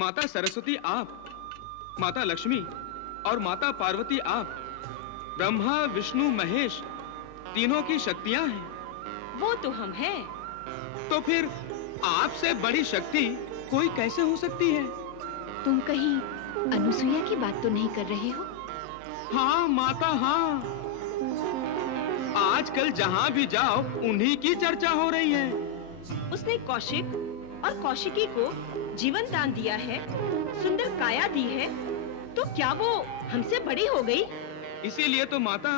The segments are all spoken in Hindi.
माता सरस्वती आप, माता लक्ष्मी और माता पार्वती आप, ब्रह्मा विष्णु महेश तीनों की शक्तियां हैं। वो तो हम हैं। तो फिर आपसे बड़ी शक्ति कोई कैसे हो सकती है? तुम कहीं अनुसुईया की बात तो नहीं कर रहे हो? हाँ माता हाँ, आजकल जहाँ भी जाओ उन्हीं की चर्चा हो रही है। उसने कौशिक और कौशिकी को जीवन दान दिया है, सुंदर काया दी है, तो क्या वो हमसे बड़ी हो गई? इसीलिए तो माता,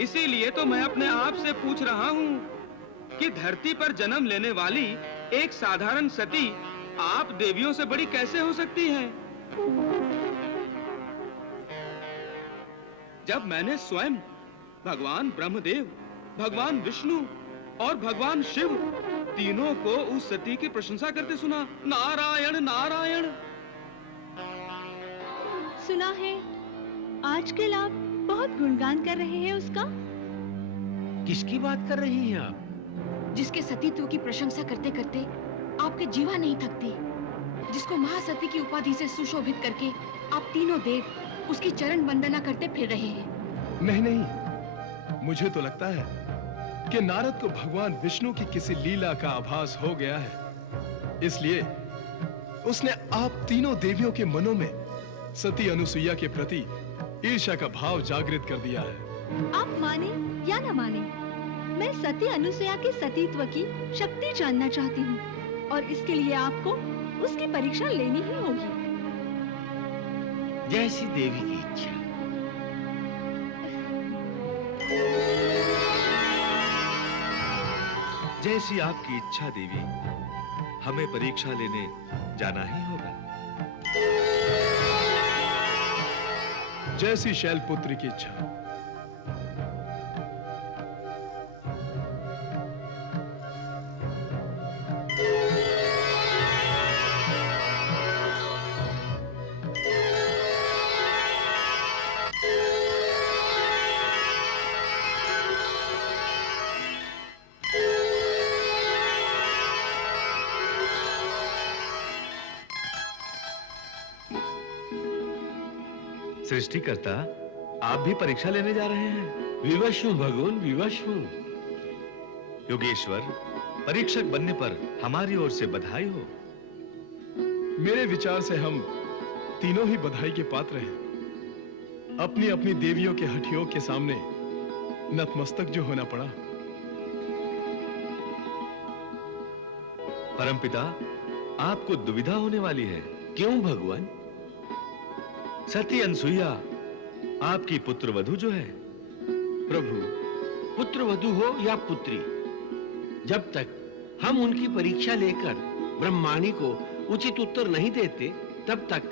इसीलिए तो मैं अपने आप से पूछ रहा हूँ कि धरती पर जन्म लेने वाली एक साधारण सती आप देवियों से बड़ी कैसे हो सकती है? जब मैंने स्वयं भगवान ब्रह्मदेव, भगवान विष्णु और भगवान शिव तीनों को उस सती की प्रशंसा करते सुना, नारायण नारायण। सुना है आजकल आप बहुत गुणगान कर रहे हैं उसका। किसकी बात कर रही हैं आप? जिसके सतीत्व की प्रशंसा करते करते आपके जीवा नहीं थकते, जिसको महासती की उपाधि से सुशोभित करके आप तीनों देव उसकी चरण वंदना करते फिर रहे हैं। नहीं नहीं, मुझे तो लगता है कि नारद को भगवान विष्णु की किसी लीला का आभास हो गया है, इसलिए उसने आप तीनों देवियों के मनों में सती अनुसुईया के प्रति ईर्ष्या का भाव जागृत कर दिया है। आप माने या न माने, मैं सती अनुसुईया के सतीत्व की शक्ति जानना चाहती हूँ और इसके लिए आपको उसकी परीक्षा लेनी ही होगी। जैसी देवी की इच्छा। जैसी आपकी इच्छा देवी, हमें परीक्षा लेने जाना ही होगा। जैसी शैलपुत्री की इच्छा। सृष्टिकर्ता, आप भी परीक्षा लेने जा रहे हैं? विवश हूं भगवान, विवश हूं। योगेश्वर, परीक्षक बनने पर हमारी ओर से बधाई हो। मेरे विचार से हम तीनों ही बधाई के पात्र हैं। अपनी अपनी देवियों के हठयोग के सामने नतमस्तक जो होना पड़ा। परमपिता, आपको दुविधा होने वाली है। क्यों भगवान? सती अनुसुईया आपकी पुत्र वधू जो है। प्रभु, पुत्र वधू हो या पुत्री, जब तक हम उनकी परीक्षा लेकर ब्रह्माणी को उचित उत्तर नहीं देते, तब तक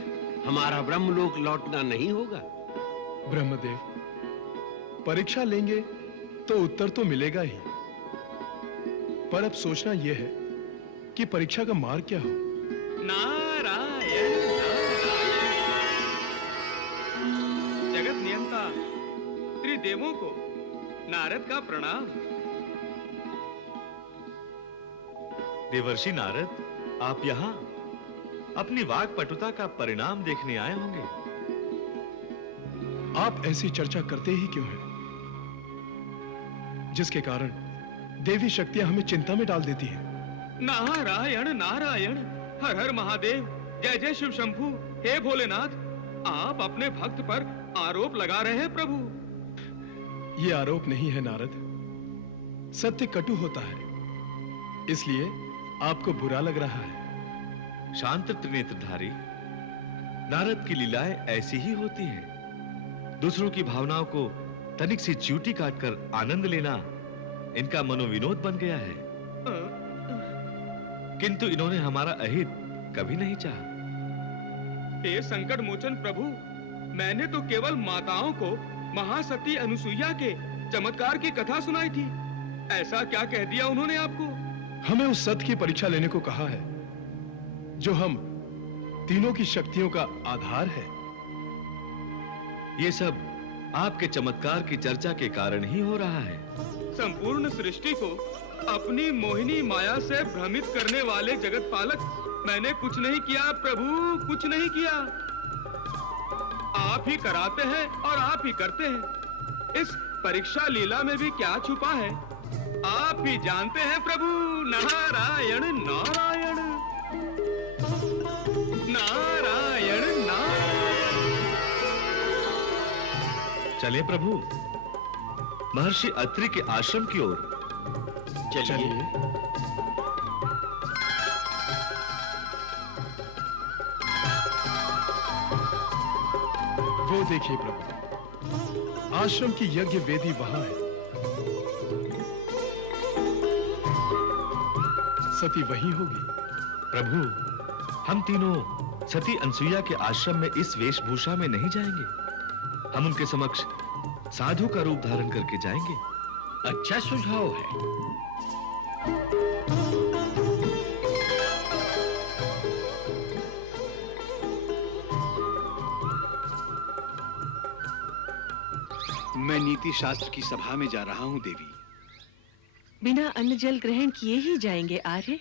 हमारा ब्रह्मलोक लौटना नहीं होगा। ब्रह्मदेव, परीक्षा लेंगे तो उत्तर तो मिलेगा ही, पर अब सोचना यह है कि परीक्षा का मार्ग क्या हो। नारायण जगत नियंता त्रिदेवों को नारद का प्रणाम। देवर्षि नारद, आप यहाँ अपनी वाक्पटुता का परिणाम देखने आए होंगे। आप ऐसी चर्चा करते ही क्यों हैं, जिसके कारण देवी शक्तियां हमें चिंता में डाल देती हैं। नारायण नारायण, हर हर महादेव, जय जय शिव शंभू। हे भोलेनाथ, आप अपने भक्त पर आरोप लगा रहे हैं प्रभु। यह आरोप नहीं है नारद, सत्य कटु होता है, इसलिए आपको बुरा लग रहा है। शांत त्रिनेत्रधारी, नारद की लीलाएं ऐसी ही होती हैं। दूसरों की भावनाओं को तनिक सी चींटी काटकर आनंद लेना इनका मनोविनोद बन गया है। किंतु इन्होंने हमारा अहित कभी नहीं चाहा। हे संकट मोचन प्रभु, मैंने तो केवल माताओं को महासती अनुसुईया के चमत्कार की कथा सुनाई थी। ऐसा क्या कह दिया उन्होंने आपको? हमें उस सत्य की परीक्षा लेने को कहा है जो हम तीनों की शक्तियों का आधार है। ये सब आपके चमत्कार की चर्चा के कारण ही हो रहा है। संपूर्ण सृष्टि को अपनी मोहिनी माया से भ्रमित करने वाले जगत पालक मैंने कुछ नहीं किया प्रभु, कुछ नहीं किया। आप ही कराते हैं और आप ही करते हैं। इस परीक्षा लीला में भी क्या छुपा है, आप ही जानते हैं प्रभु। नारायण नारायण नारायण नारायण। चले प्रभु, महर्षि अत्रि के आश्रम की ओर चलिए। वो देखिए प्रभु, आश्रम की यज्ञ वेदी वहां है। सती वहीं होगी। प्रभु, हम तीनों सती अनसुईया के आश्रम में इस वेशभूषा में नहीं जाएंगे। हम उनके समक्ष साधु का रूप धारण करके जाएंगे। अच्छा सुझाव है। मैं नीति शास्त्र की सभा में जा रहा हूं देवी। बिना अन्न जल ग्रहण किए ही जाएंगे आर्य?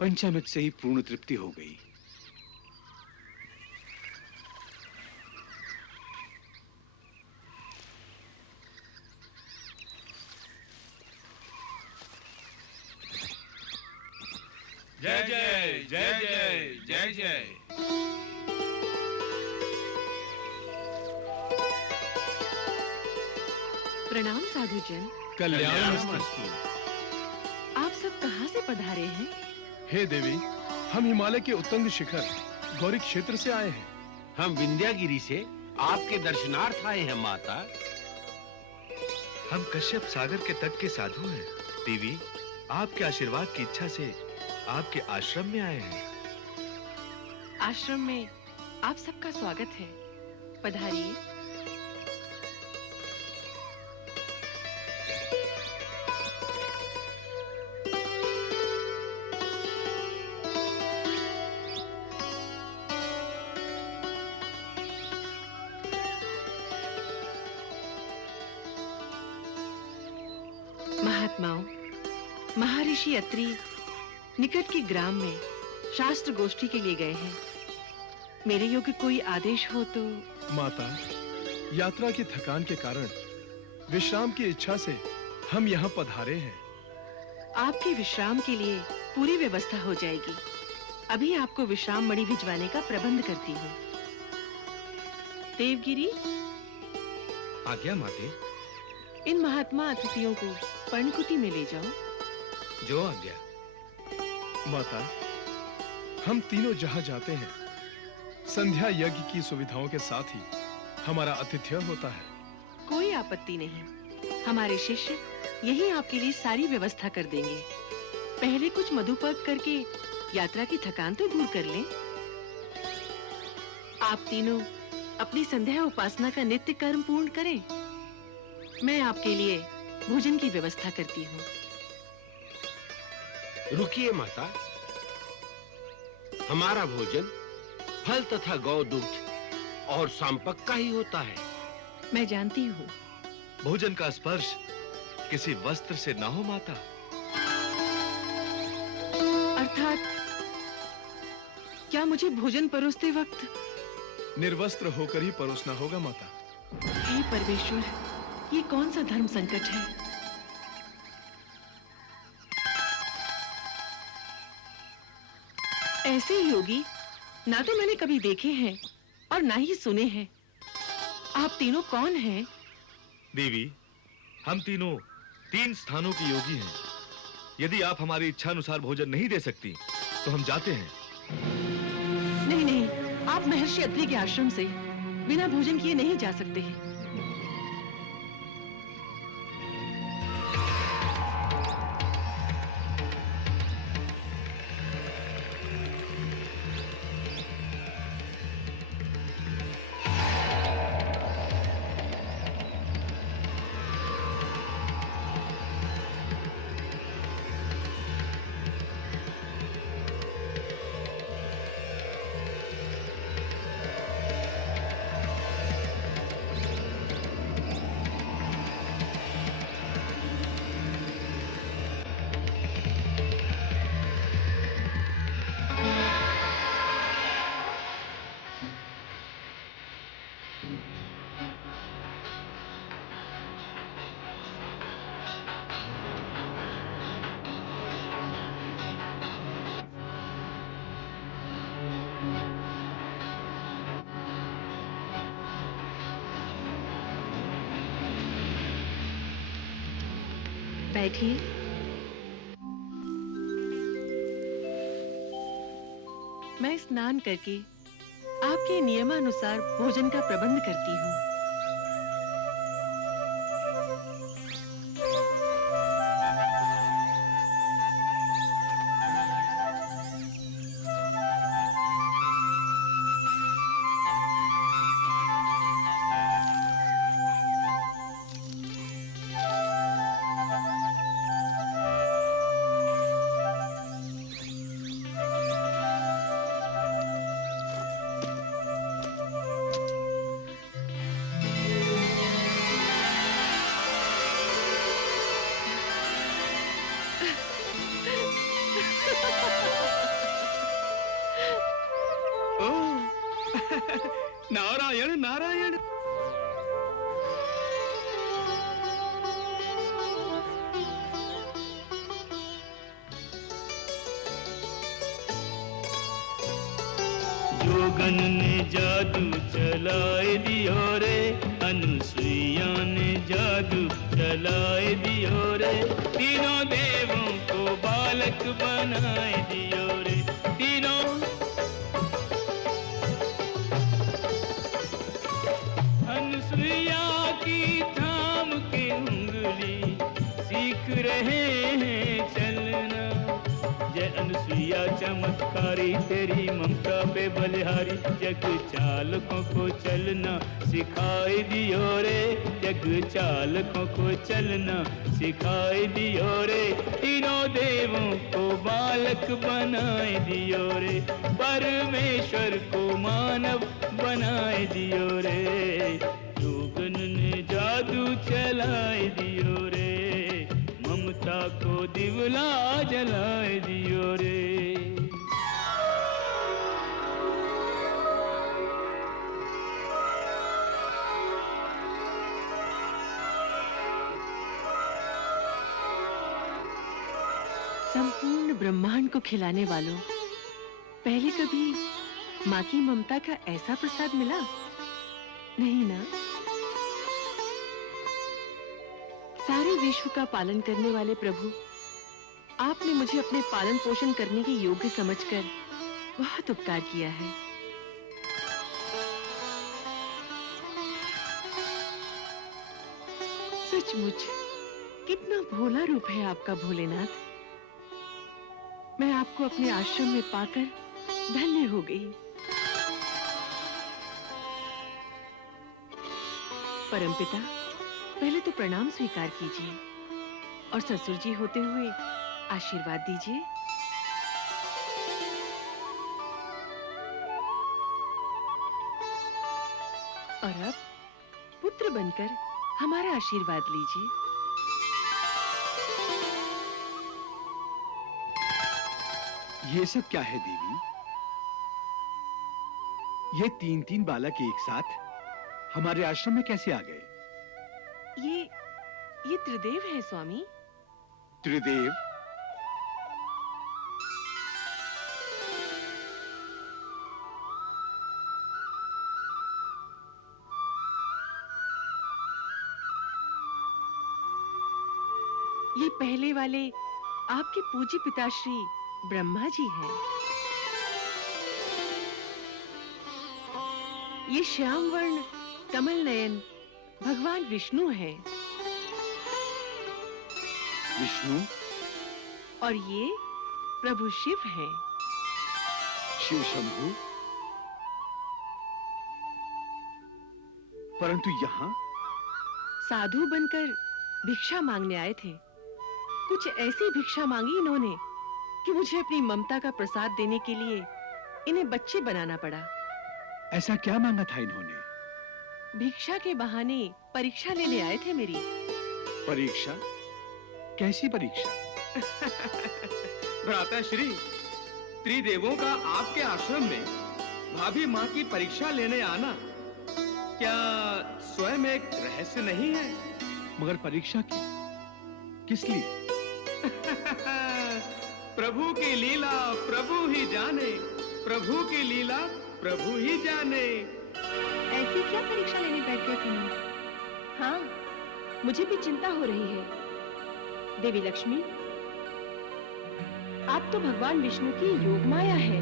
पंचामृत से ही पूर्ण तृप्ति हो गई। जय जय जय जय जय जय। प्रणाम साधुजन। कल्याणमस्तु। आप सब कहाँ से पधारे हैं? हे देवी, हम हिमालय के उत्तुंग शिखर गौरी क्षेत्र से आए हैं। हम विंध्यागिरी से आपके दर्शनार्थ आए हैं माता। हम कश्यप सागर के तट के साधु हैं। देवी, आपके आशीर्वाद की इच्छा से आपके आश्रम में आए हैं। आश्रम में आप सबका स्वागत है। पधारिए। महात्माओं, महर्षि अत्रि निकट के ग्राम में शास्त्र गोष्ठी के लिए गए हैं। मेरे योग्य कोई आदेश हो तो। माता, यात्रा की थकान के कारण विश्राम की इच्छा से हम यहाँ पधारे हैं। आपके विश्राम के लिए पूरी व्यवस्था हो जाएगी। अभी आपको विश्राम मणि भिजवाने का प्रबंध करती हूँ। देवगिरी, आज्ञा माते। इन महात्मा अतिथियों को पर्णकुटी में ले जाओ। जो आज्ञा। माता, हम तीनों जहाँ जाते हैं, संध्या यज्ञ की सुविधाओं के साथ ही हमारा आतिथ्य होता है। कोई आपत्ति नहीं। हमारे शिष्य यही आपके लिए सारी व्यवस्था कर देंगे। पहले कुछ मधुपर्क करके यात्रा की थकान तो दूर कर लें। आप तीनों अपनी संध्या उपासना का नित्य कर्म पूर्ण करें। मैं आपके लिए भोजन की व्यवस्था करती हूँ। रुकिए माता, हमारा भोजन फल तथा गौ दूध और सांपक का ही होता है। मैं जानती हूँ। भोजन का स्पर्श किसी वस्त्र से ना हो माता। अर्थात क्या मुझे भोजन परोसते वक्त निर्वस्त्र होकर ही परोसना होगा माता। हे परमेश्वर, ये कौन सा धर्म संकट है? ऐसे योगी ना तो मैंने कभी देखे हैं और ना ही सुने हैं। आप तीनों कौन हैं? देवी, हम तीनों 3 स्थानों के योगी हैं। यदि आप हमारी इच्छा अनुसार भोजन नहीं दे सकती तो हम जाते हैं। नहीं नहीं, आप महर्षि अत्रि के आश्रम से बिना भोजन किए नहीं जा सकते हैं। बैठिए। मैं स्नान करके आपके नियमानुसार भोजन का प्रबंध करती हूँ। नारायण नारायण। जोगन ने जादू चलाए दियो रे, अनुसुईया ने जादू चलाए दियो रे, तीनों देवों को बालक बनाए दियो रे, तीनों अनुसुईया की थाम के उंगली सीख रहे हैं चलना। जय अनुसुईया चमत्कारी, तेरी ममता पे बलिहारी, जग चालकों को चलना सिखाए दियो रे, जग चालकों को चलना सिखाए दियो रे, तीनों देवों को बालक बनाए दियो रे, परमेश्वर को मानव बनाए दियो रे, जोगन ने जादू चलाए दियो रे, ममता को दिवला जलाए दियो रे। संपूर्ण ब्रह्मांड को खिलाने वालों, पहले कभी माँ की ममता का ऐसा प्रसाद मिला नहीं ना? सारे विश्व का पालन करने वाले प्रभु, आपने मुझे अपने पालन पोषण करने के योग्य समझकर बहुत उपकार किया है। सचमुच कितना भोला रूप है आपका भोलेनाथ। मैं आपको अपने आश्रम में पाकर धन्य हो गई। परमपिता, पहले तो प्रणाम स्वीकार कीजिए और ससुर जी होते हुए आशीर्वाद दीजिए। और अब पुत्र बनकर हमारा आशीर्वाद लीजिए। ये सब क्या है देवी? ये तीन तीन बालक एक साथ हमारे आश्रम में कैसे आ गए? ये त्रिदेव है स्वामी। त्रिदेव? ये पहले वाले आपके पूज्य पिताश्री ब्रह्मा जी हैं। ये श्याम वर्ण कमल नयन भगवान विष्णु हैं। विष्णु? और ये प्रभु शिव हैं। शिव शंभु? परंतु यहाँ साधु बनकर भिक्षा मांगने आए थे। कुछ ऐसी भिक्षा मांगी इन्होंने कि मुझे अपनी ममता का प्रसाद देने के लिए इन्हें बच्चे बनाना पड़ा। ऐसा क्या मांगा था इन्होंने? भिक्षा के बहाने परीक्षा लेने आए थे मेरी। परीक्षा? कैसी परीक्षा? भ्राताश्री, त्रिदेवों का आपके आश्रम में भाभी माँ की परीक्षा लेने आना क्या स्वयं एक रहस्य नहीं है? मगर परीक्षा की? किस लिए? प्रभु की लीला प्रभु ही जाने, प्रभु की लीला प्रभु ही जाने। ऐसी क्या परीक्षा लेने बैठ गए तुम? हाँ, मुझे भी चिंता हो रही है। देवी लक्ष्मी, आप तो भगवान विष्णु की योग माया है।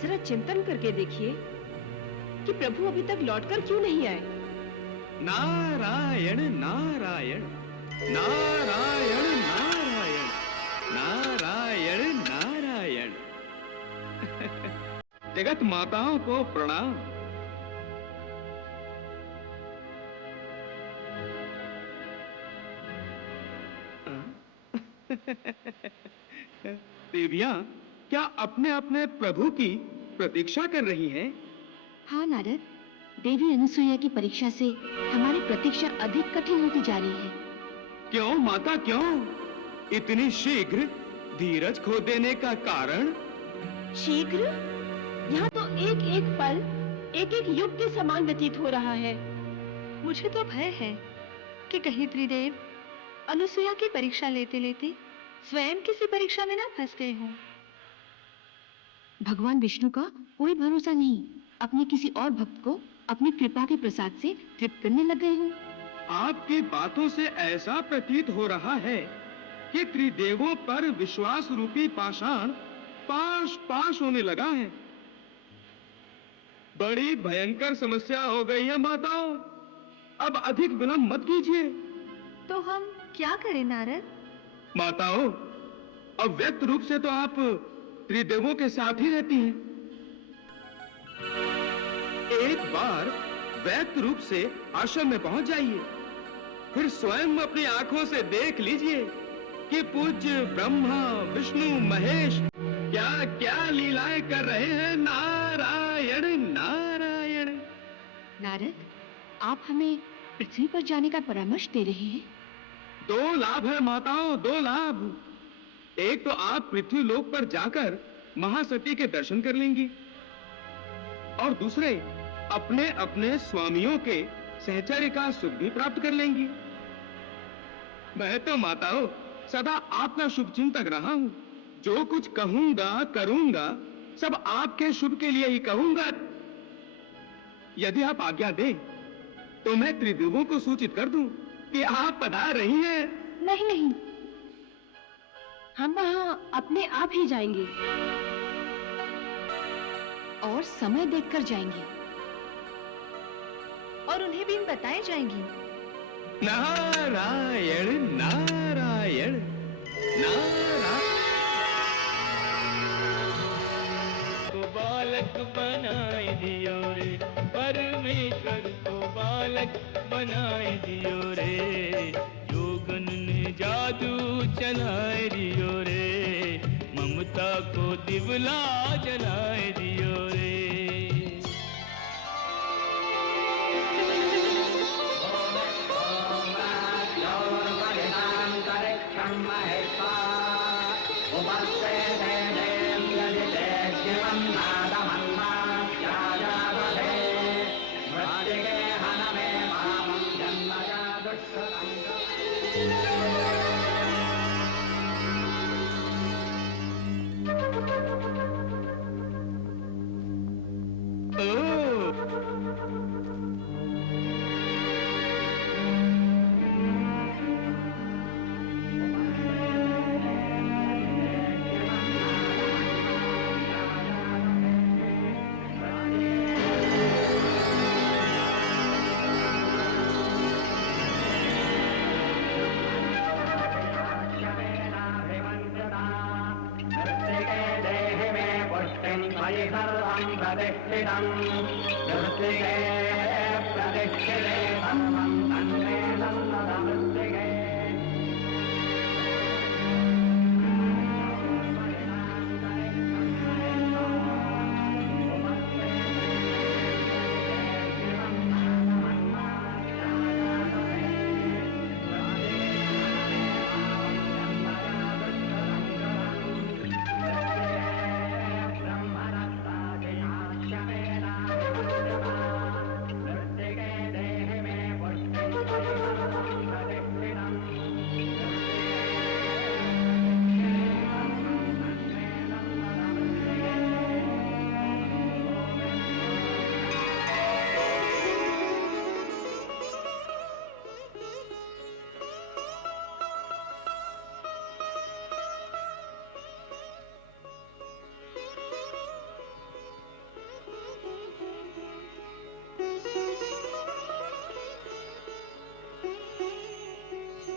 जरा चिंतन करके देखिए कि प्रभु अभी तक लौटकर क्यों नहीं आए। नारायण नारायण नारायण नारायण नारायण नारायण। जगत माताओं को प्रणाम। देवियां क्या अपने अपने प्रभु की प्रतीक्षा कर रही हैं? हाँ नारद, देवी अनुसुईया की परीक्षा से हमारी प्रतीक्षा अधिक कठिन होती जा रही है। क्यों माता क्यों? इतनी शीघ्र धीरज खो देने का कारण? शीघ्र? यहाँ तो एक एक पल, एक एक युग के समान व्यतीत हो रहा है। मुझे तो भय है कि कहीं त्रिदेव अनुसुईया की परीक्षा लेते लेते स्वयं किसी परीक्षा में ना फंस गए हों। भगवान विष्णु का कोई भरोसा नहीं, अपने किसी और भक्त को अपनी कृपा के प्रसाद से तृप्त करने लग गए हों। आपकी बातों से ऐसा प्रतीत हो रहा है कि त्रिदेवों पर विश्वास रूपी पाषाण पाश पाश होने लगा है। बड़ी भयंकर समस्या हो गई है माताओं। अब अधिक विलंब मत कीजिए। तो हम क्या करें नारद? माताओं, अव्यक्त रूप से तो आप त्रिदेवों के साथ ही रहती हैं। एक बार व्यक्त रूप से आश्रम में पहुंच जाइए, फिर स्वयं अपनी आंखों से देख लीजिए कि पूज्य ब्रह्मा विष्णु महेश क्या क्या लीलाएं कर रहे हैं। नारायण नारायण। नारद, आप हमें पृथ्वी पर जाने का परामर्श दे रहे हैं? दो लाभ है माताओं, दो लाभ। एक तो आप पृथ्वी लोक पर जाकर महासती के दर्शन कर लेंगी, और दूसरे अपने अपने स्वामियों के सहचर्य का सुख भी प्राप्त कर लेंगी। मैं तो माताओं सदा आपका शुभ चिंतक रहा हूं। जो कुछ कहूंगा करूंगा सब आपके शुभ के लिए ही कहूंगा। यदि आप आज्ञा दें तो मैं त्रिदेवों को सूचित कर दूं कि आप पधार रही हैं। नहीं नहीं, हम वहां अपने आप ही जाएंगे। और समय देखकर जाएंगे। और उन्हें भी बताए जाएंगी। नारायण नारायण नारायण। को बालक बनाए दियो रे, परमेश्वर को बालक बनाए दियो रे। जोगन ने जादू चलाए दियो रे, ममता को दिवला जलाए दियो रे।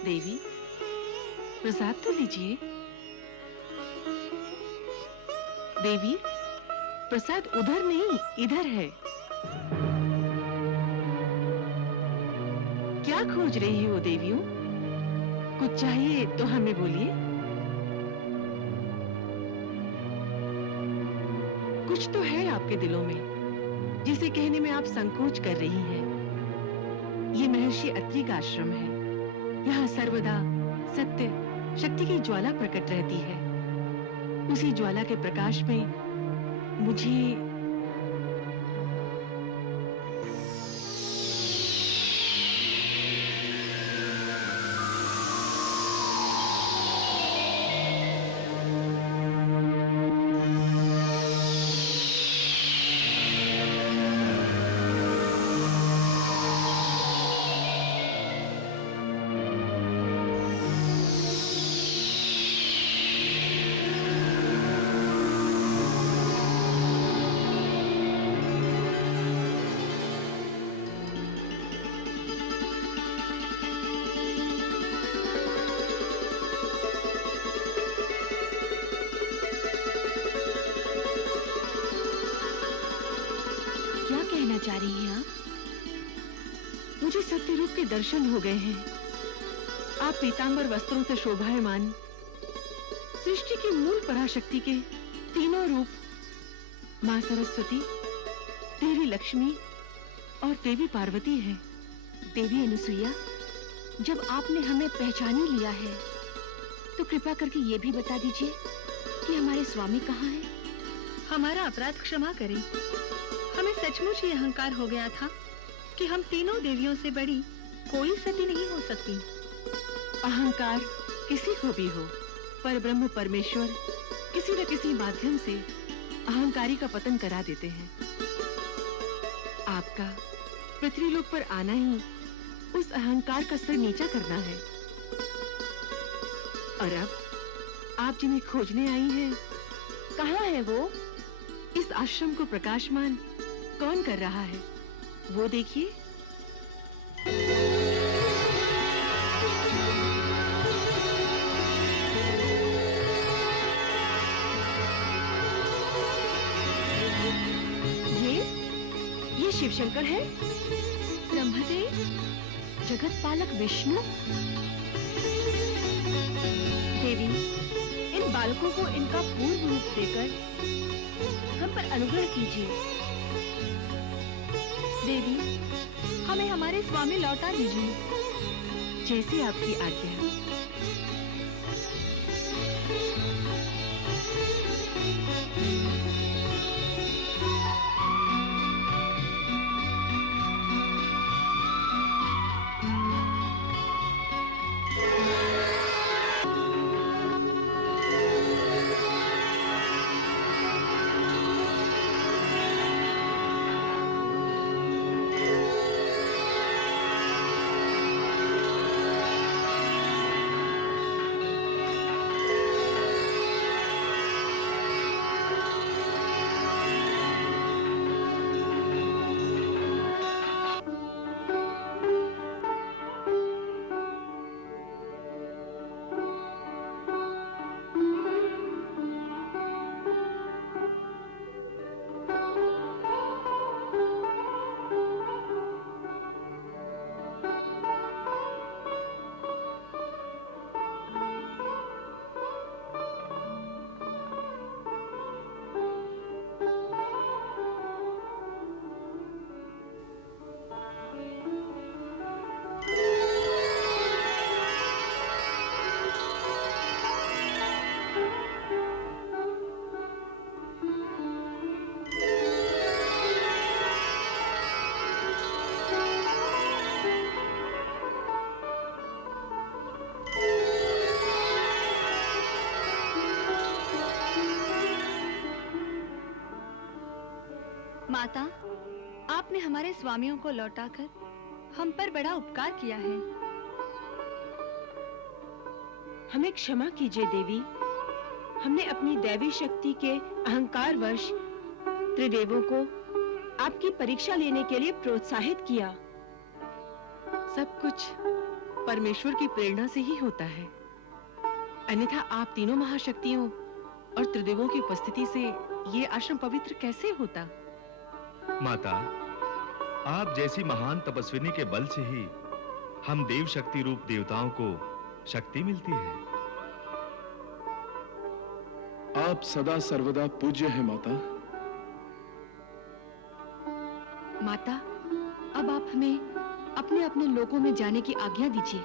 देवी, प्रसाद तो लीजिए। देवी, प्रसाद उधर नहीं, इधर है। क्या खोज रही हो देवियों? कुछ चाहिए तो हमें बोलिए। कुछ तो है आपके दिलों में जिसे कहने में आप संकोच कर रही हैं। ये महर्षि अत्रि का आश्रम है। यहाँ सर्वदा सत्य, शक्ति की ज्वाला प्रकट रहती है। उसी ज्वाला के प्रकाश में मुझे जा रही हैं आप? मुझे सत्य रूप के दर्शन हो गए हैं। आप पीतांबर वस्त्रों से शोभायमान सृष्टि की मूल पराशक्ति के तीनों रूप, मां सरस्वती, देवी लक्ष्मी और देवी पार्वती हैं। देवी अनुसुईया, जब आपने हमें पहचान ही लिया है तो कृपा करके ये भी बता दीजिए कि हमारे स्वामी कहाँ हैं? हमारा अपराध क्षमा करें। हमें सचमुच ही अहंकार हो गया था कि हम तीनों देवियों से बड़ी कोई सती नहीं हो सकती। अहंकार किसी को भी हो, पर ब्रह्म परमेश्वर किसी न किसी माध्यम से अहंकारी का पतन करा देते हैं। आपका पृथ्वीलोक पर आना ही उस अहंकार का सिर नीचा करना है। और अब आप जिन्हें खोजने आई हैं, कहाँ है वो? इस आश्रम को प्रकाशमान कौन कर रहा है, वो देखिए। ये शिवशंकर है। ब्रह्मदेव, जगत पालक विष्णु। देवी, इन बालकों को इनका पूर्ण रूप देकर हम पर अनुग्रह कीजिए। देवी, हमें हमारे स्वामी लौटा दीजिए। जैसी आपकी आज्ञा। माता, आपने हमारे स्वामियों को लौटाकर हम पर बड़ा उपकार किया है। हमें क्षमा कीजिए देवी। हमने अपनी दैवी शक्ति के अहंकार वश त्रिदेवों को आपकी परीक्षा लेने के लिए प्रोत्साहित किया। सब कुछ परमेश्वर की प्रेरणा से ही होता है। अन्यथा आप तीनों महाशक्तियों और त्रिदेवों की उपस्थिति से ये आश्रम पवित्र कैसे होता? माता, आप जैसी महान तपस्विनी के बल से ही हम देव शक्ति रूप देवताओं को शक्ति मिलती है। आप सदा सर्वदा पूज्य हैं माता। माता, अब आप हमें अपने अपने लोकों में जाने की आज्ञा दीजिए।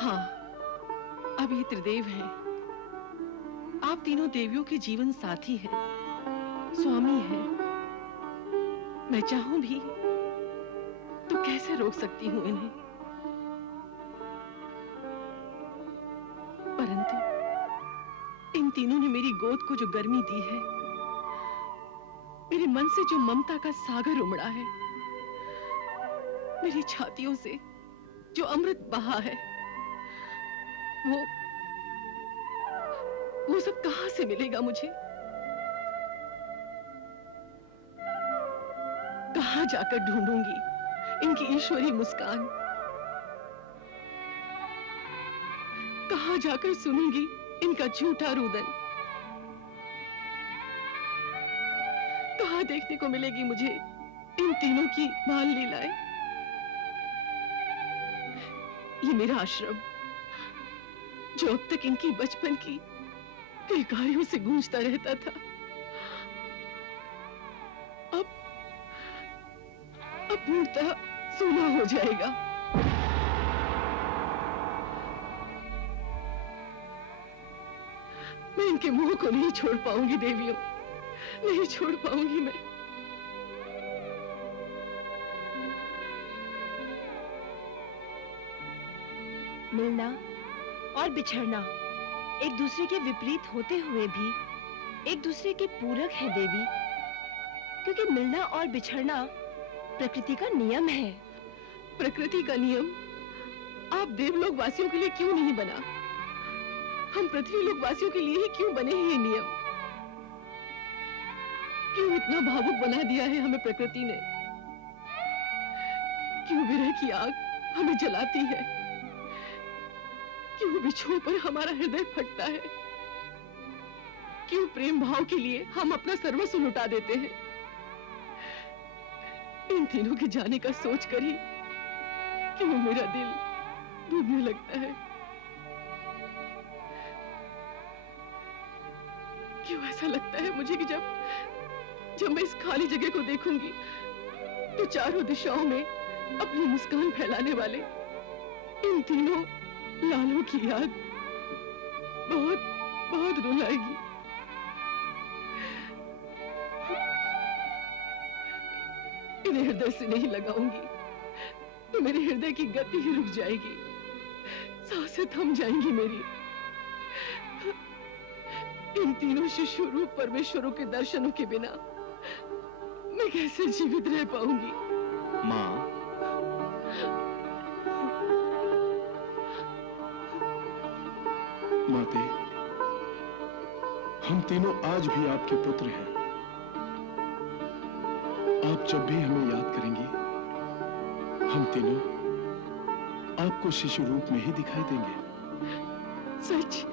हाँ, अब ये त्रिदेव हैं। आप तीनों देवियों के जीवन साथी हैं, स्वामी हैं। मैं चाहूं भी तो कैसे रोक सकती हूँ इन्हें? परंतु इन तीनों ने मेरी गोद को जो गर्मी दी है, मेरे मन से जो ममता का सागर उमड़ा है, मेरी छातियों से जो अमृत बहा है, वो सब कहां से मिलेगा मुझे? कहां जाकर ढूंढूंगी इनकी ईश्वरी मुस्कान? कहां जाकर सुनूंगी इनका झूठा रुदन? कहां देखने को मिलेगी मुझे इन तीनों की बाल लीलाएं? ये मेरा आश्रम, जो अब तक इनकी बचपन की किलकारियों से गूंजता रहता था, अब पूर्णतः सूना हो जाएगा। मैं इनके मुंह को नहीं छोड़ पाऊंगी देवियों, नहीं छोड़ पाऊंगी मैं। मिलना और बिछड़ना एक दूसरे के विपरीत होते हुए भी एक दूसरे के पूरक है देवी, क्योंकि मिलना और बिछड़ना प्रकृति का नियम है। प्रकृति का नियम आप देवलोक वासियों के लिए क्यों नहीं बना? हम पृथ्वी लोक वासियों के लिए ही क्यों बने हैं ये नियम? क्यों इतना भावुक बना दिया है हमें प्रकृति ने? क्यों विरह की आग हमें जलाती है? क्यों बिछोह पर हमारा हृदय फटता है? क्यों प्रेम भाव के लिए हम अपना सर्वस्व लुटा देते हैं? इन तीनों के जाने का सोचकर ही क्यों मेरा दिल डूबने लगता है? क्यों ऐसा लगता है मुझे कि जब मैं इस खाली जगह को देखूंगी तो चारों दिशाओं में अपनी मुस्कान फैलाने वाले इन तीनों लालों की याद बहुत बहुत रुलाएगी। इन्हें हृदय से नहीं लगाऊंगी तो मेरे हृदय की गति ही रुक जाएगी, सांसें थम जाएंगी मेरी। इन तीनों शिशु रूप परमेश्वरों के दर्शनों के बिना मैं कैसे जीवित रह पाऊंगी? माँ, माते, हम तीनों आज भी आपके पुत्र हैं। आप जब भी हमें याद करेंगी, हम तीनों आपको शिशु रूप में ही दिखाई देंगे। सच?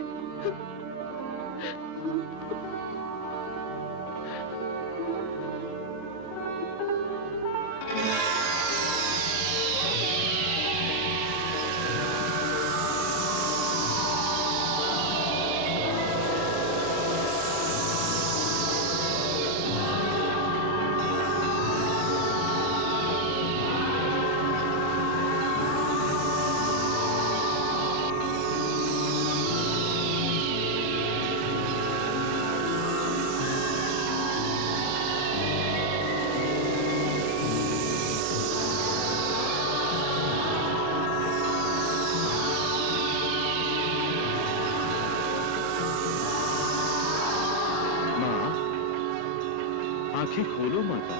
आंखें खोलो माता।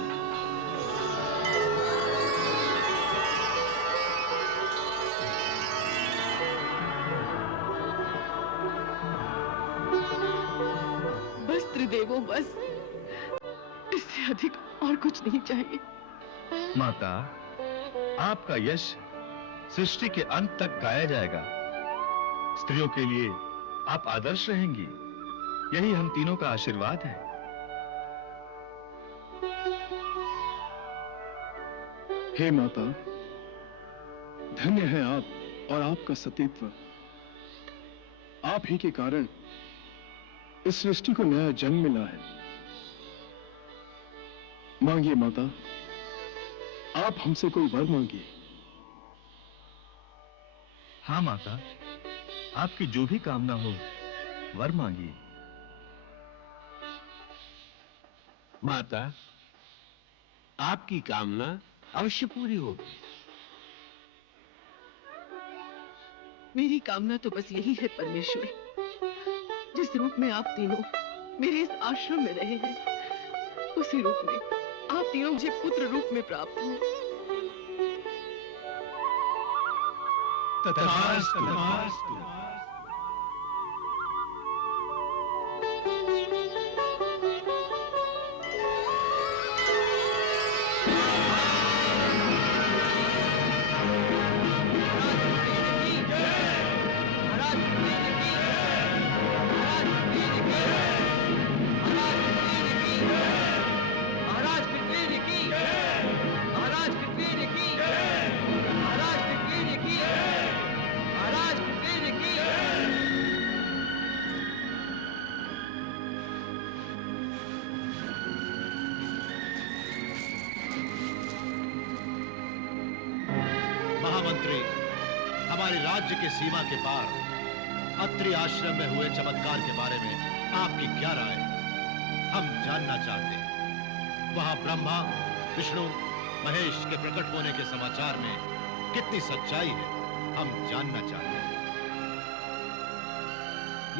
वो बस, इससे अधिक और कुछ नहीं चाहिए। माता, आपका यश सृष्टि के अंत तक गाया जाएगा। स्त्रियों के लिए आप आदर्श रहेंगी, यही हम तीनों का आशीर्वाद है। हे माता, धन्य है आप और आपका सतीत्व। आप ही के कारण इस सृष्टि को नया जन्म मिला है। मांगिए माता, आप हमसे कोई वर मांगिए। हाँ माता, आपकी जो भी कामना हो वर मांगिए। माता, आपकी कामना अवश्य पूरी होगी। मेरी कामना तो बस यही है परमेश्वर, जिस रूप में आप तीनों मेरे इस आश्रम में रहे हैं, उसी रूप में आप तीनों मुझे पुत्र रूप में प्राप्त हो। तथास्तु, तथास्तु। महामंत्री, हमारे राज्य के सीमा के पार अत्रि आश्रम में हुए चमत्कार के बारे में आपकी क्या राय है? हम जानना चाहते हैं। वहां ब्रह्मा, विष्णु, महेश के प्रकट होने के समाचार में कितनी सच्चाई है, हम जानना चाहते हैं।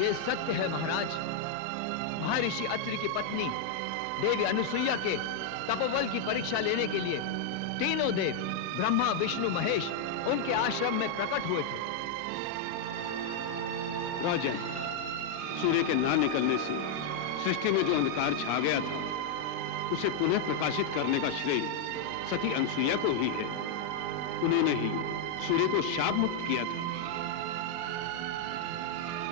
ये सत्य है महाराज। महर्षि अत्रि की पत्नी देवी अनुसुईया के तपोबल की परीक्षा लेने के लिए तीनों देव ब्रह्मा, विष्णु, महेश उनके आश्रम में प्रकट हुए थे। राजन, सूर्य के ना निकलने से सृष्टि में जो अंधकार छा गया था, उसे पुनः प्रकाशित करने का श्रेय सती अनुसुईया को ही है। उन्होंने ही सूर्य को शाप मुक्त किया था।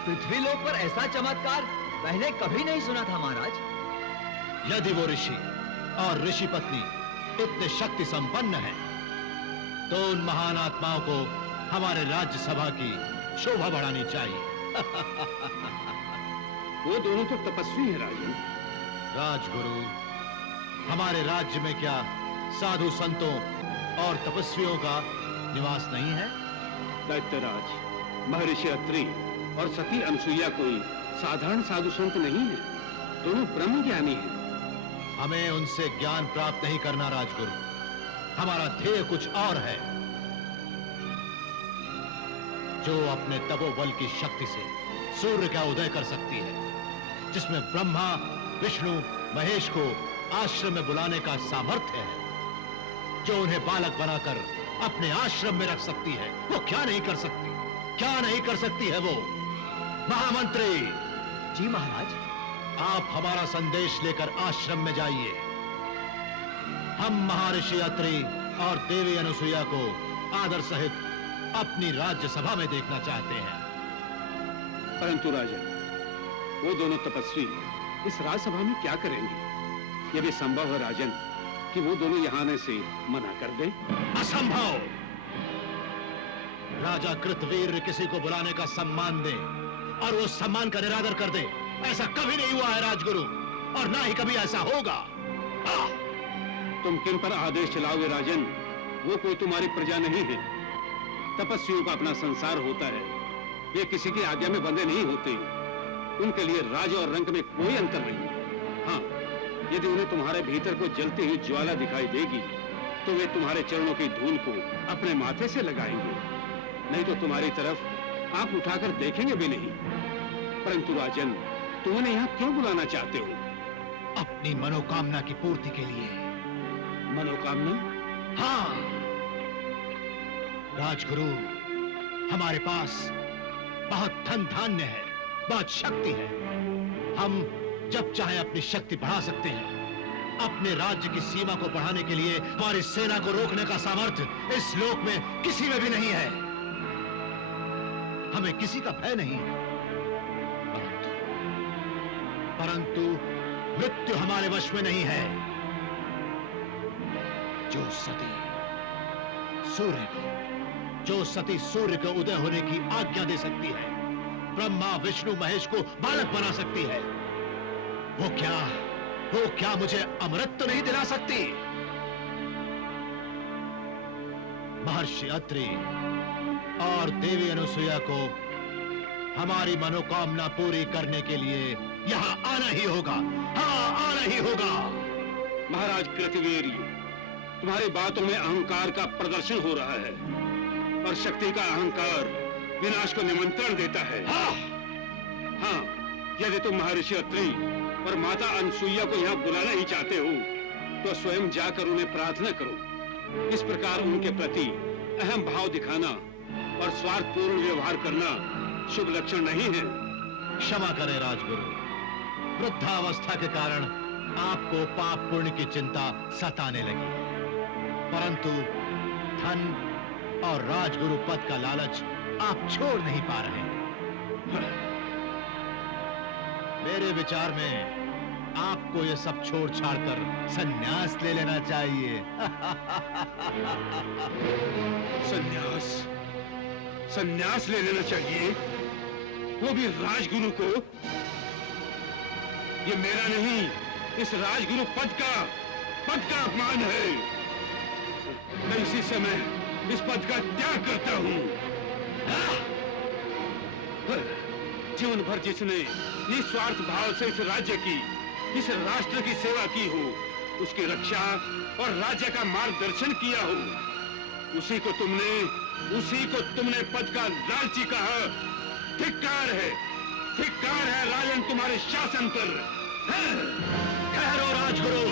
पृथ्वीलोक पर ऐसा चमत्कार पहले कभी नहीं सुना था महाराज। यदि वो ऋषि और ऋषि पत्नी इतने शक्ति संपन्न है, तो उन महान आत्माओं को हमारे राज्यसभा की शोभा बढ़ानी चाहिए। वो दोनों तो तपस्वी हैं राजन। राजगुरु, हमारे राज्य में क्या साधु संतों और तपस्वियों का निवास नहीं है? दैत्यराज, महर्षि अत्रि और सती अनुसुईया कोई साधारण साधु संत नहीं है, दोनों ब्रह्म ज्ञानी हैं। हमें उनसे ज्ञान प्राप्त नहीं करना राजगुरु, हमारा ध्येय कुछ और है। जो अपने तपोबल की शक्ति से सूर्य का उदय कर सकती है, जिसमें ब्रह्मा, विष्णु, महेश को आश्रम में बुलाने का सामर्थ्य है, जो उन्हें बालक बनाकर अपने आश्रम में रख सकती है, वो क्या नहीं कर सकती? क्या नहीं कर सकती है वो? महामंत्री जी महाराज। आप हमारा संदेश लेकर आश्रम में जाइए। हम महर्षि अत्रि और देवी अनुसुईया को आदर सहित अपनी राज्यसभा में देखना चाहते हैं। परंतु राजन, वो दोनों तपस्वी इस राज्यसभा में क्या करेंगे? यदि संभव है राजन कि वो दोनों यहाँ आने से मना कर दें। असंभव। राजा कृतवीर किसी को बुलाने का सम्मान दे और वो सम्मान का निरादर कर दे, ऐसा कभी नहीं हुआ है राजगुरु, और ना ही कभी ऐसा होगा। तुम किन पर आदेश चलाओगे राजन? वो कोई तुम्हारी प्रजा नहीं है। तपस्वियों का अपना संसार होता है, ये किसी की आज्ञा में बंधे नहीं होते। उनके लिए राज और रंग में कोई अंतर नहीं। हाँ, यदि उन्हें तुम्हारे भीतर को जलती हुई ज्वाला दिखाई देगी, तो वे तुम्हारे चरणों की धूल को अपने माथे से लगाएंगे, नहीं तो तुम्हारी तरफ आंख उठाकर देखेंगे भी नहीं। परंतु राजन, तुम उन्हें यहाँ क्यों बुलाना चाहते हो? अपनी मनोकामना की पूर्ति के लिए। मनोकामना? हाँ राजगुरु, हमारे पास बहुत धन धान्य है, बहुत शक्ति है। हम जब चाहे अपनी शक्ति बढ़ा सकते हैं। अपने राज्य की सीमा को बढ़ाने के लिए हमारी सेना को रोकने का सामर्थ्य इस लोक में किसी में भी नहीं है। हमें किसी का भय नहीं है, परंतु मृत्यु हमारे वश में नहीं है। जो सती सूर्य के उदय होने की आज्ञा दे सकती है, ब्रह्मा विष्णु महेश को बालक बना सकती है, वो क्या मुझे अमृत तो नहीं दिला सकती? महर्षि अत्रि और देवी अनुसुईया को हमारी मनोकामना पूरी करने के लिए यहां आना ही होगा। हाँ, आना ही होगा। महाराज कृतवीर, तुम्हारी बातों में अहंकार का प्रदर्शन हो रहा है और शक्ति का अहंकार विनाश को निमंत्रण देता है। हाँ, यदि तुम महर्षि अत्रि और माता अनुसुईया को यहाँ बुलाना ही चाहते हो तो स्वयं जाकर उन्हें प्रार्थना करो। इस प्रकार उनके प्रति अहम भाव दिखाना और स्वार्थपूर्ण व्यवहार करना शुभ लक्षण नहीं है। क्षमा करें राजगुरु, वृद्धावस्था के कारण आपको पाप पुण्य की चिंता सताने लगी है, परंतु धन और राजगुरु पद का लालच आप छोड़ नहीं पा रहे हैं। मेरे विचार में आपको ये सब छोड़ छाड़ कर संन्यास ले लेना चाहिए। संन्यास ले लेना चाहिए, वो भी राजगुरु को? ये मेरा नहीं, इस राजगुरु पद का अपमान है। मैं इसी समय इस पद का त्याग करता हूं। जीवन भर जिसने निस्वार्थ भाव से इस राज्य की, इस राष्ट्र की सेवा की हो, उसकी रक्षा और राज्य का मार्गदर्शन किया हो, उसी को तुमने पद का लालची कहा। धिक्कार है राजन तुम्हारे शासन पर। ठहरो राजगुरु।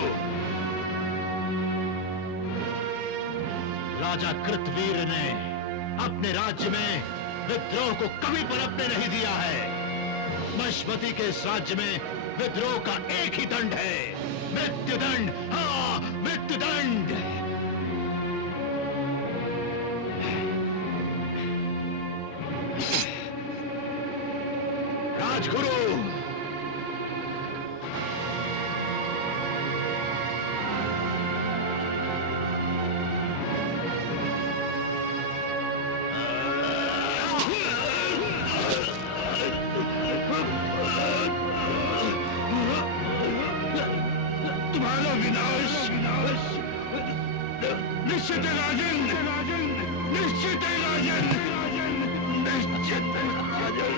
राजा कृतवीर ने अपने राज्य में विद्रोह को कभी पनपने नहीं दिया है। मशमती के इस राज्य में विद्रोह का एक ही दंड है, मृत्युदंड। हाँ, मृत्युदंड। राजगुरु, तुम्हारा विनाश निश्चित है राजन, निश्चित है राजन, निश्चित है राजन।